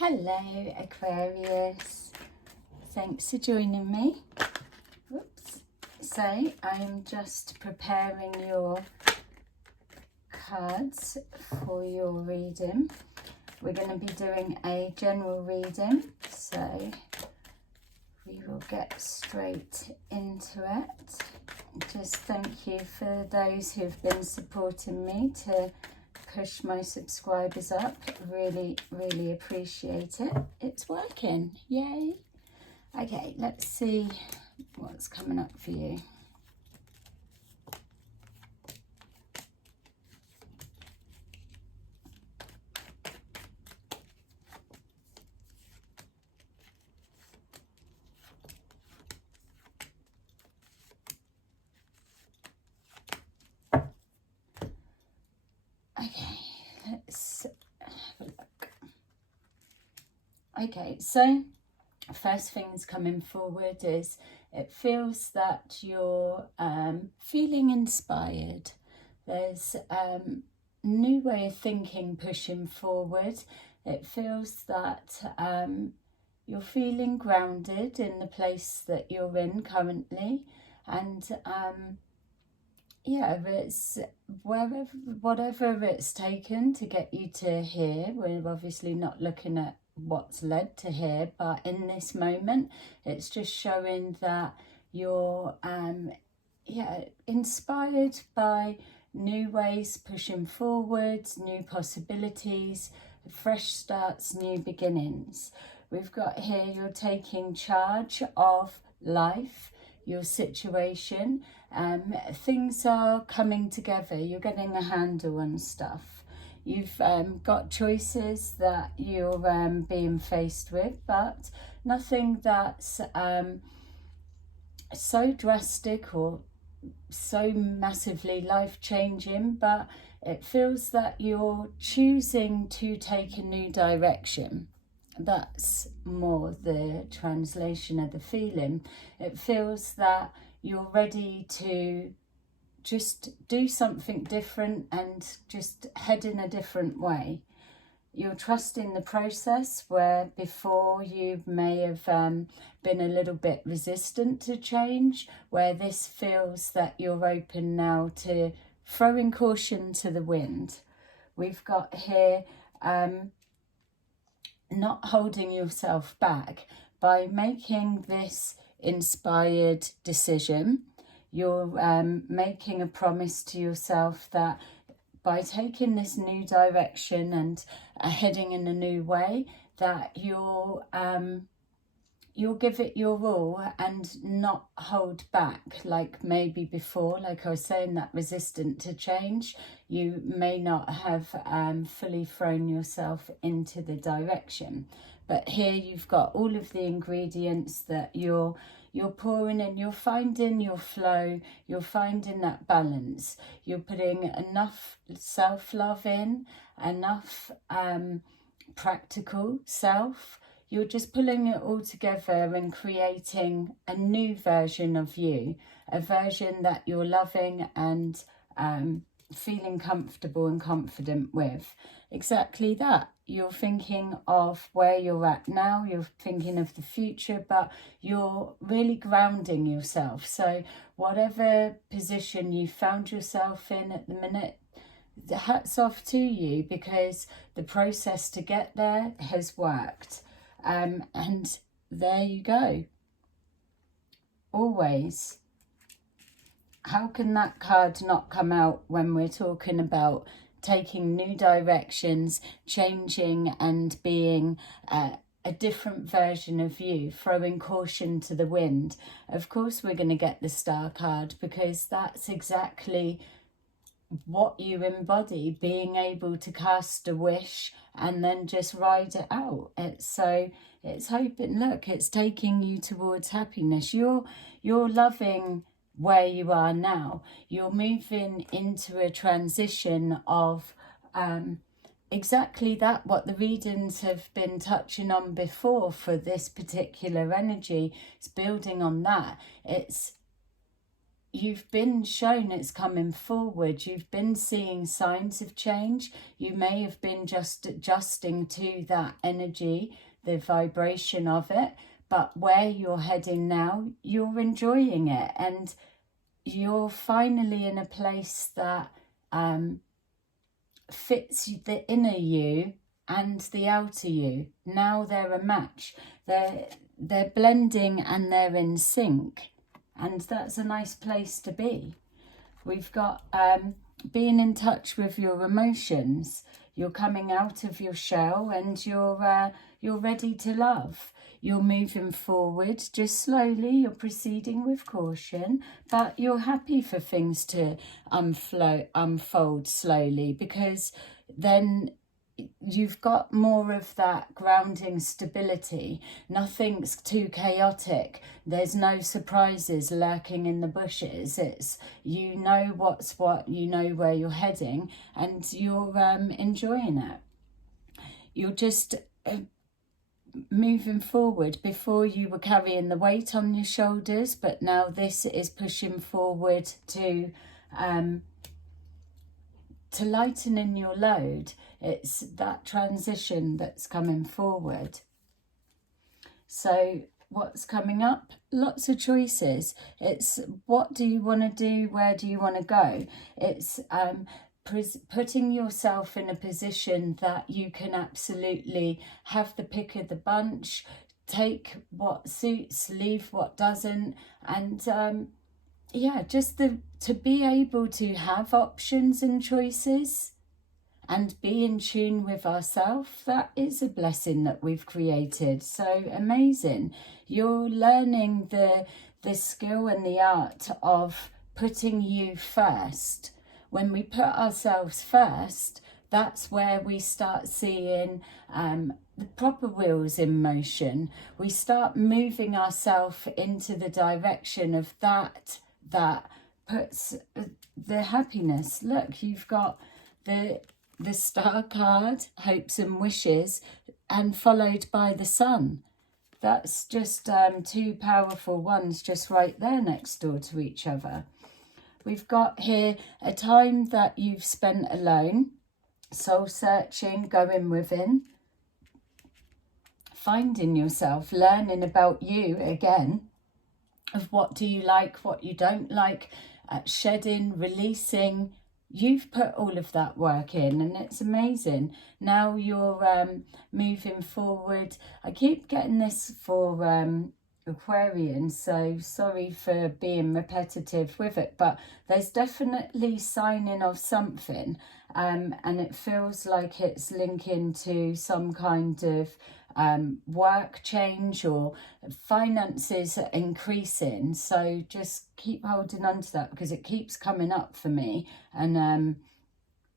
Hello Aquarius, thanks for joining me. Oops. So I'm just preparing your cards for your reading. We're going to be doing a general reading, so we will get straight into it. Just thank you for those who've been supporting me to push my subscribers up. Really appreciate it. It's working, yay. Okay, let's see what's coming up for you. Okay, let's have a look. Okay, so first things coming forward is it feels that you're feeling inspired. There's new way of thinking pushing forward. It feels that you're feeling grounded in the place that you're in currently, and yeah, it's whatever it's taken to get you to here. We're obviously not looking at what's led to here, but in this moment it's just showing that you're inspired by new ways pushing forward, new possibilities, fresh starts, new beginnings. We've got here you're taking charge of life, your situation. Things are coming together. You're getting a handle on stuff. You've got choices that you're being faced with, but nothing that's so drastic or so massively life-changing, but it feels that you're choosing to take a new direction. That's more the translation of the feeling. It feels that you're ready to just do something different and just head in a different way. You're trusting the process where before you may have been a little bit resistant to change, where this feels that you're open now to throwing caution to the wind. We've got here not holding yourself back by making this inspired decision. You're making a promise to yourself that by taking this new direction and heading in a new way, that you'll give it your all and not hold back like maybe before. Like I was saying, that resistant to change, you may not have fully thrown yourself into the direction. But here you've got all of the ingredients that you're pouring in. You're finding your flow, you're finding that balance, you're putting enough self-love in, enough practical self. You're just pulling it all together and creating a new version of you, a version that you're loving and feeling comfortable and confident with. Exactly that. You're thinking of where you're at now, you're thinking of the future, but you're really grounding yourself. So whatever position you found yourself in at the minute, hats off to you, because the process to get there has worked. And there you go. Always. How can that card not come out when we're talking about taking new directions, changing and being a different version of you, throwing caution to the wind? Of course we're going to get the Star card, because that's exactly what you embody, being able to cast a wish and then just ride it out. It's hoping, look, it's taking you towards happiness. You're loving where you are now. You're moving into a transition of exactly that, what the readings have been touching on before for this particular energy. It's building on that. It's you've been shown it's coming forward. You've been seeing signs of change. You may have been just adjusting to that energy, the vibration of it, but where you're heading now, you're enjoying it, and you're finally in a place that fits the inner you and the outer you. Now they're a match. They're blending and they're in sync. And that's a nice place to be. We've got being in touch with your emotions. You're coming out of your shell, and you're ready to love. You're moving forward just slowly. You're proceeding with caution, but you're happy for things to unfold slowly, because then you've got more of that grounding stability. Nothing's too chaotic. There's no surprises lurking in the bushes. It's, you know what's what, you know where you're heading, and you're enjoying it. You're just moving forward. Before, you were carrying the weight on your shoulders, but now this is pushing forward to lightening your load. It's that transition that's coming forward. So what's coming up? Lots of choices. It's what do you want to do? Where do you want to go? It's putting yourself in a position that you can absolutely have the pick of the bunch, take what suits, leave what doesn't, and yeah, just to be able to have options and choices and be in tune with ourselves. That is a blessing that we've created. So amazing. You're learning the skill and the art of putting you first. When we put ourselves first, that's where we start seeing the proper wheels in motion. We start moving ourselves into the direction of that puts the happiness. Look, you've got the star card, hopes and wishes, and followed by the sun. That's just two powerful ones just right there next door to each other. We've got here a time that you've spent alone, soul searching, going within, finding yourself, learning about you again, of what do you like, what you don't like, shedding, releasing. You've put all of that work in, and it's amazing. Now you're moving forward. I keep getting this for Aquarians, so sorry for being repetitive with it, but there's definitely signing of something, and it feels like it's linking to some kind of work change, or finances are increasing. So just keep holding on to that, because it keeps coming up for me, and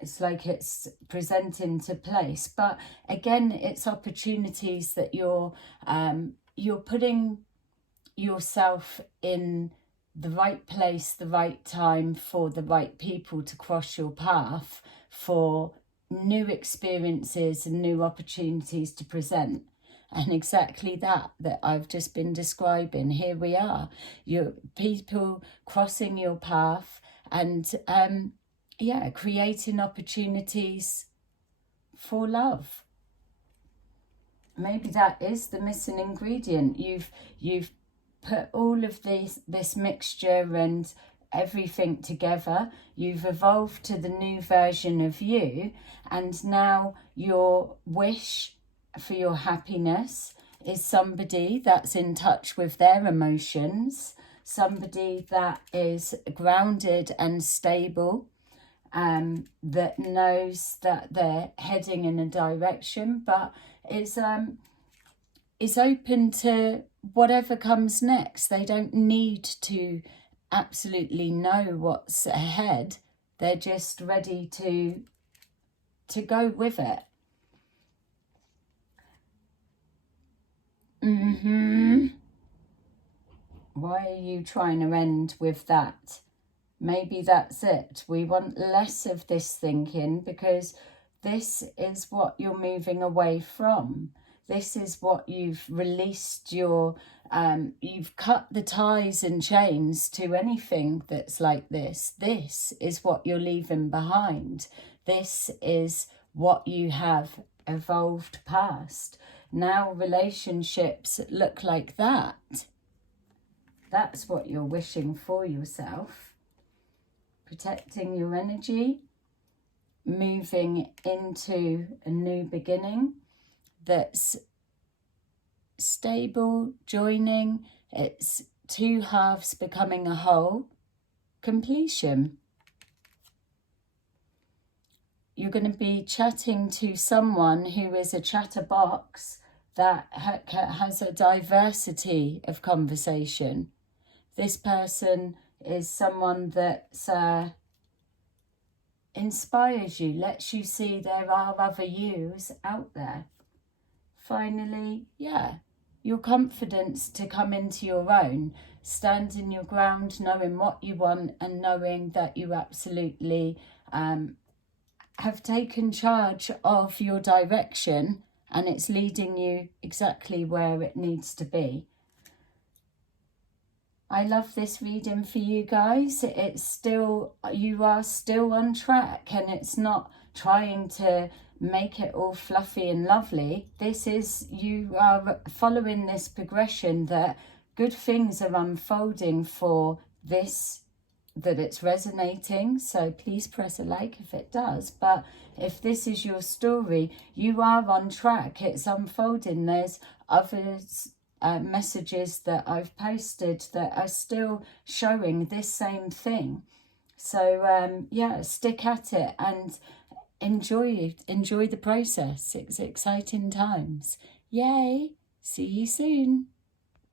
it's like it's presenting to place. But again, it's opportunities that you're putting yourself in the right place, the right time, for the right people to cross your path, for new experiences and new opportunities to present. And exactly that I've just been describing. Here we are, your people crossing your path, and yeah, creating opportunities for love. Maybe that is the missing ingredient. You've put all of this mixture and everything together. You've evolved to the new version of you, and now your wish for your happiness is somebody that's in touch with their emotions, somebody that is grounded and stable, that knows that they're heading in a direction, but is open to whatever comes next. They don't need to absolutely know what's ahead. They're just ready to go with it. Why are you trying to end with that? Maybe that's it. We want less of this thinking, because this is what you're moving away from. This is what you've released you've cut the ties and chains to anything that's like this. This is what you're leaving behind. This is what you have evolved past. Now relationships look like that. That's what you're wishing for yourself. Protecting your energy, moving into a new beginning that's stable, joining. It's two halves becoming a whole. Completion. You're going to be chatting to someone who is a chatterbox that has a diversity of conversation. This person is someone that inspires you, lets you see there are other yous out there. Finally, your confidence to come into your own, standing your ground, knowing what you want and knowing that you absolutely have taken charge of your direction and it's leading you exactly where it needs to be. I love this reading for you guys. It's still, you are still on track, and it's not trying to make it all fluffy and lovely. This is, you are following this progression that good things are unfolding for this, that it's resonating. So please press a like if it does. But if this is your story, you are on track. It's unfolding. There's others messages that I've posted that are still showing this same thing. So stick at it and enjoy the process. It's exciting times. Yay! See you soon.